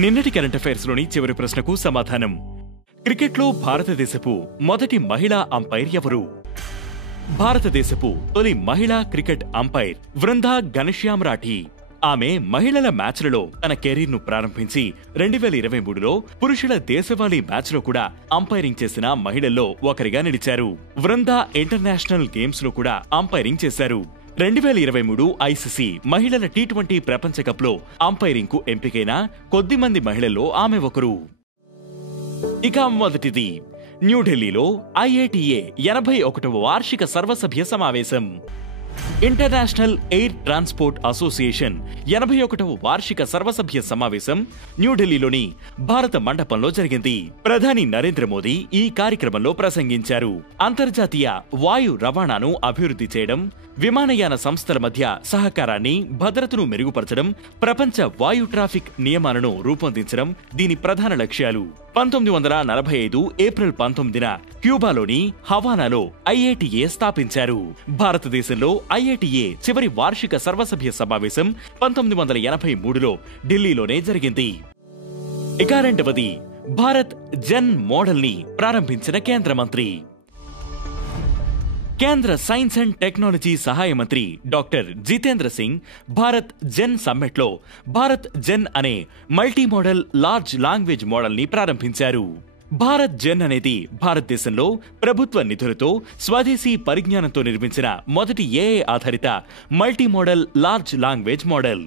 నిన్నటి current affairs లోని చివరి ప్రశ్నకు సమాధానం. క్రికెట్లో భారతదేశపు మొదటి మహిళా అంపైర్ ఎవరు? భారతదేశపు తొలి మహిళా క్రికెట్ అంపైర్ వృందా ఘనశ్యామరాఠీ. ఆమె మహిళల మ్యాచ్లలో తన కెరీర్ను ప్రారంభించి 2023లో పురుషుల దేశవాళీ మ్యాచ్లో కూడా అంపైరింగ్ చేసిన మహిళల్లో ఒకరిగా నిలిచారు. వృందా ఇంటర్నేషనల్ గేమ్స్ లో కూడా అంపైరింగ్ చేశారు. 2023 ఐసీసీ మహిళల టీ20 ప్రపంచ కప్ లో అంపైరింగ్ కు ఎంపికైన కొద్దిమంది మహిళల్లో ఆమె ఒకరు. ఇక మొదటిది, న్యూఢిల్లీలో ఐఏటీఏ 81వ వార్షిక సర్వసభ్య సమావేశం. ఇంటర్నేషనల్ ఎయిర్ ట్రాన్స్పోర్ట్ అసోసియేషన్ 81వ వార్షిక సర్వసభ్య సమావేశం న్యూఢిల్లీలోని భారత మండపంలో జరిగింది. ప్రధాని నరేంద్ర మోదీ ఈ కార్యక్రమంలో ప్రసంగించారు. అంతర్జాతీయ వాయు రవాణాను అభివృద్ధి చేయడం, విమానయాన సంస్థల మధ్య సహకారాన్ని, భద్రతను మెరుగుపరచడం, ప్రపంచ వాయు ట్రాఫిక్ నియమాలను రూపొందించడం దీని ప్రధాన లక్ష్యాలు. 1945 ఏప్రిల్ 19న క్యూబాలోని హవానాలో ఐఏటీఏ స్థాపించారు. భారతదేశంలో ఐఏటీఏ చివరి వార్షిక సర్వసభ్య సమావేశం 1983లో ఢిల్లీలోనే జరిగింది. ఇక రెండవది, భారత్ జన్ మోడల్ ని ప్రారంభించిన కేంద్ర మంత్రి. కేంద్ర సైన్స్ అండ్ టెక్నాలజీ సహాయ మంత్రి డాక్టర్ జితేంద్ర సింగ్ భారత్ జెన్ సమ్మిట్ లో భారత్ జెన్ అనే multi modal large language model ని ప్రారంభించారు. భారత్ జెన్ అనేది భారతదేశంలో ప్రభుత్వ నిధులతో స్వదేశీ పరిజ్ఞానంతో నిర్మించిన మొదటి ఏఐ ఆధారిత multi modal large language model.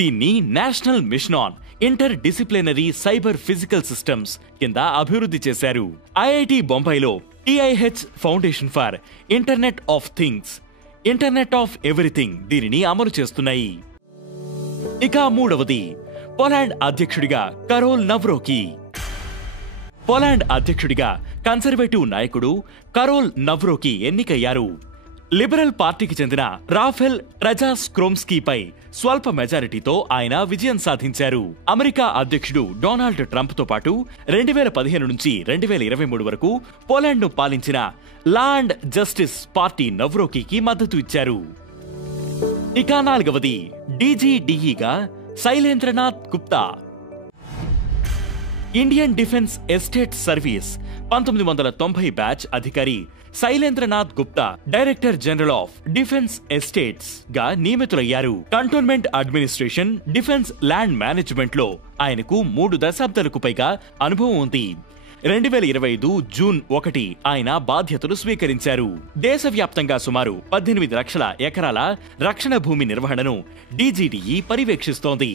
దీన్ని national mission on interdisciplinary cyber physical systems కింద అభివృద్ధి చేశారు. ఐఐటి బొంబాయిలో TIH foundation for internet of things, internet of everything దీనిని అమలు చేస్తున్నాయి. ఇక మూడవది, పోలాండ్ అధ్యక్షుడిగా కరోల్ నవ్రోకీ. పోలాండ్ అధ్యక్షుడిగా కన్సర్వేటివ్ నాయకుడు కరోల్ నవ్రోకీ ఎన్నికయ్యారు. లిబరల్ పార్టీకి చెందిన రాఫెల్ ట్రెజాస్క్రోమ్స్కీపై స్వల్ప మెజారిటీతో ఆయన విజయం సాధించారు. అమెరికా అధ్యక్షుడు డొనాల్డ్ ట్రంప్ తో పాటు 2015 నుంచి 2023 వరకు పోలాండ్ ను పాలించిన లా అండ్ జస్టిస్ పార్టీ నవ్రోకీకి మద్దతు ఇచ్చారు. ఇక నాలుగవది, డీజీడీఈగా Shailendranath Gupta. Indian defence estate service 1990 batch అధికారి Shailendranath Gupta director general of defence estates గా నియమితులయ్యారు. Cantonment administration, defence land management లో ఆయనకు 3 దశాబ్దాలకు పైగా అనుభవం ఉంది. 2025 జూన్ 1 ఆయన బాధ్యతలు స్వీకరించారు. దేశవ్యాప్తంగా సుమారు 18 లక్షల ఎకరాల రక్షణ భూమి నిర్వహణను డీజీడీఈ పర్యవేక్షిస్తోంది.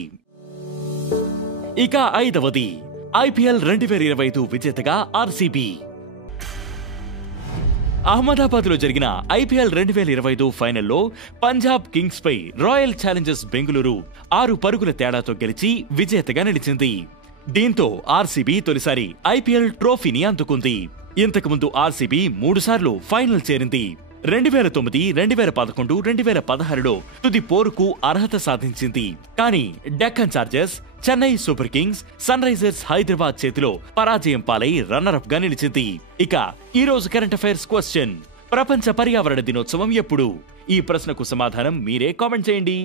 ఇక ఐదవది, ఐపీఎల్ 2025 విజేతగా ఆర్సీబీ. అహ్మదాబాద్ లో జరిగిన ఐపీఎల్ 2025 ఫైనల్లో పంజాబ్ కింగ్స్ పై రాయల్ ఛాలెంజర్స్ బెంగళూరు 6 పరుగుల తేడాతో గెలిచి విజేతగా నిలిచింది. దీంతో ఆర్సీబీ తొలిసారి ఐపీఎల్ ట్రోఫీని అందుకుంది. ఇంతకుముందు ఆర్సీబీ 3 సార్లు ఫైనల్ చేరింది. 2009, 2011, 2016లో తుది పోరుకు అర్హత సాధించింది. కానీ Deccan Chargers, Chennai Super Kings, Sunrisers Hyderabad చేతిలో పరాజయం పాలై రన్నరప్ గా నిలిచింది. ఇక ఈ రోజు కరెంట్ అఫైర్స్ క్వశ్చన్: ప్రపంచ పర్యావరణ దినోత్సవం ఎప్పుడు? ఈ ప్రశ్నకు సమాధానం మీరే కామెంట్ చేయండి.